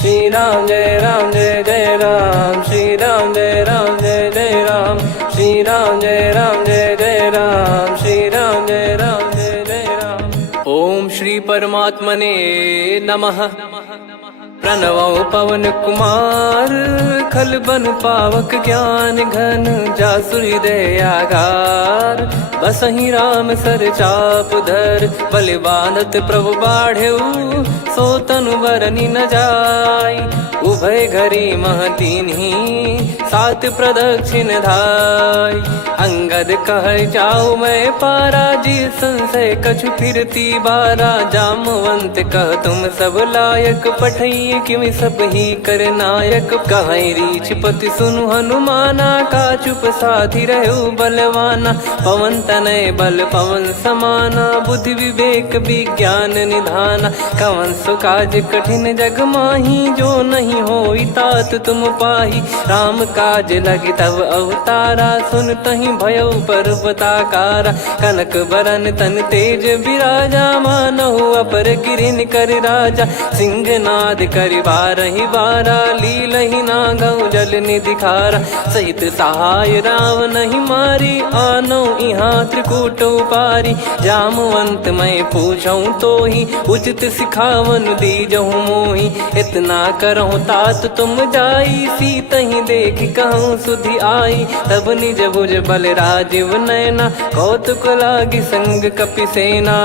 श्री राम जय जय राम, श्री राम जय जय राम, श्री राम जय जय राम, श्री राम जय जय राम। ओम श्री परमात्मने नमः। प्रणवो पवन कुमार, खल बन पावक ज्ञान घन, जासु हृदय आगार। बसहि राम सर चाप धर, बलि बांधत प्रभु बाढ़ेऊ, सो तनु बरनि न जाय। उभय घरी महतीन्ही, सात प्रदक्षिण धाय। अंगद कह जाऊ मैं पारा, जी संशय कछु फिरती बारा। जामवंत कह तुम सब लायक, पठई किमि सब ही कर नायक। कहीं रीछ पति सुनु हनुमाना, का चुप साधि रहु बलवाना। पवन तनय बल पवन समाना, बुद्धि विवेक विज्ञान निधाना। कवन सो काज कठिन जग माही, जो नहीं होई तात तुम पाही। राम काज लगी तब अवतारा, सुन तहि भयउ पर्वताकारा। कनक बरन तन तेज बिराजा, मानहु अपर गिरिन कर राजा। सिंहनाद करि बारहि बारा, लीलहि नागौ जल निधि खारा। सहित सहाय राम नहीं मारी, आनो इहाँ त्रिकूट उपारी। जामवंत मैं पूछऊँ तोहि, उचित सिखावन दीजहु मोहि। इतना करहु तात तुम जाई, सीतहि देख कहूँ सुधि आई। तब निज भुज बल राजीव नयना, कौतुक लागी संग कपिसेना।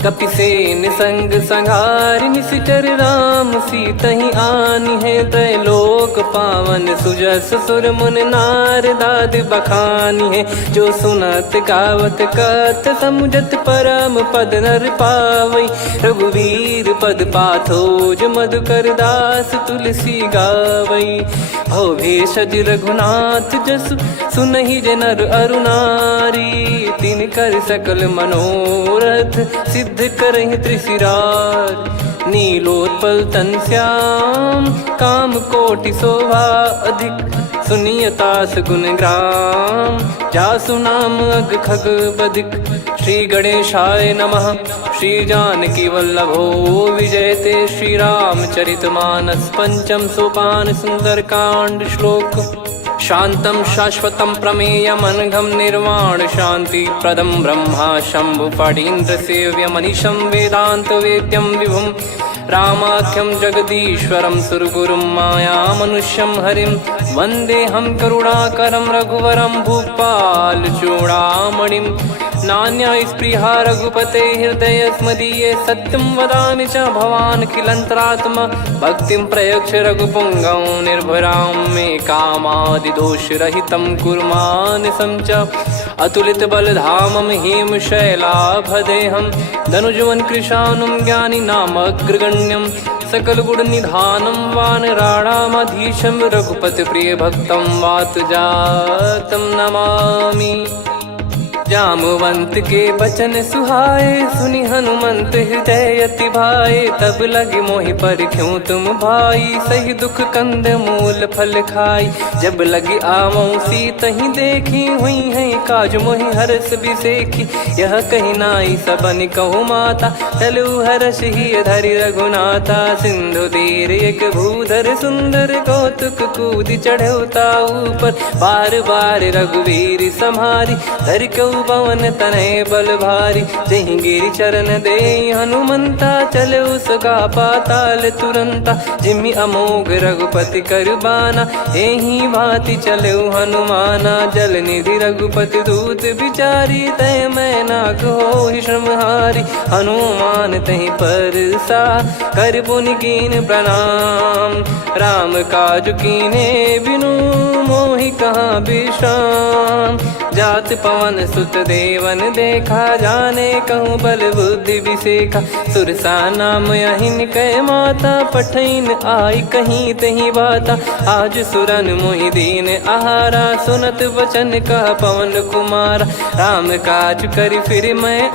कपिसेन संग संघारि, निशिचर राम सीतहि आनी है। त्रैलोक पावन सुजस सुर मुन नार, दाद बखानी है। जो सुनत गावत कथ, समुझत परम पद नर पावई। रघुवीर पद पाथोज, मधुकर दास तुलसी गावई। भव भेषज रघुनाथ जसु, सुनहि जे नर अरु नारी। तिन कर सकल मनोरथ, सिद्ध करहि त्रिशिरार। नीलोत्पल तन श्याम, काम कोटि शोभा अधिक। सुनियतास गुण ग्राम, जासु नाम अग खग बदिक। श्री गणेशाय नमः। श्री जानकी वल्लभो विजयते, श्री रामचरित मानस। पंचम सोपान सुंदर कांड श्लोक। शांतं शाश्वतं प्रमेयमनघं, निर्वाण शांति प्रदं ब्रह्मा शंभु फणीन्द्र सेव्यमनिशं। वेदांत वेद्यं विभुं रामाख्यं जगदीश्वरं, सुरगुरुं माया मनुष्यं हरिं। वन्देऽहं करुणाकरं रघुवरं, भूपाल चूडामणिं। नान्या स्पृहा रघुपते हृदय स्मदीये, सत्यं वदामि च भवान् खिलन्तरात्मा। भक्तिं प्रयच्छ रघुपुङ्गं, निर्भरां मे कामादिदोषरहितं कुर्मानिसं च। अतुलित बलधामं हेमशैलाभदेहं, धनुजवन कृशानुं ज्ञानी नामग्रगण्यं। सकल गुण निधानं वानराणामधीशं, रघुपति प्रिय भक्तं वातजातं नमामि। जामवंत के बचन सुहाए, सुनि हनुमंत हृदय अति भाए। तब लगे मोहि पर क्यों तुम भाई, सही दुख कंद मूल फल खाई। जब लगे आवऊं सीतहि देखी, हुई है काज मोहि हरस बिसेखी। यह कही नाई सबन कहु माता, चलु हरष ही धरि रघुनाथा। सिंधु तीर एक भूधर सुंदर, कौतुक कूद चढ़ौता ऊपर। बार बार रघुवीर सम्हारी, धर कऊ पवन तनय बल भारी। जहि गिरि चरण दे हनुमंता, चले उसका पाताल तुरंता। जिमि अमोघ रघुपति कर बाना, एहि भांति चले हनुमाना। जल निधि रघुपति दूत बिचारी, तय मैं नाग होहि श्रमहारी। हनुमान तहि परसा, कर पुनि कीन प्रणाम। राम काज कीने बिनु, मोहि कहाँ विश्राम। जात पवन सुत देवन देखा, जाने कहूँ बल बुद्धि विसेखा। सुरसा नाम अहिन कै माता, पठैन आई कहीं तही बाता। आज सुरन मोहि दीन आहारा, सुनत वचन कह पवन कुमारा। राम काज करि फिर मैं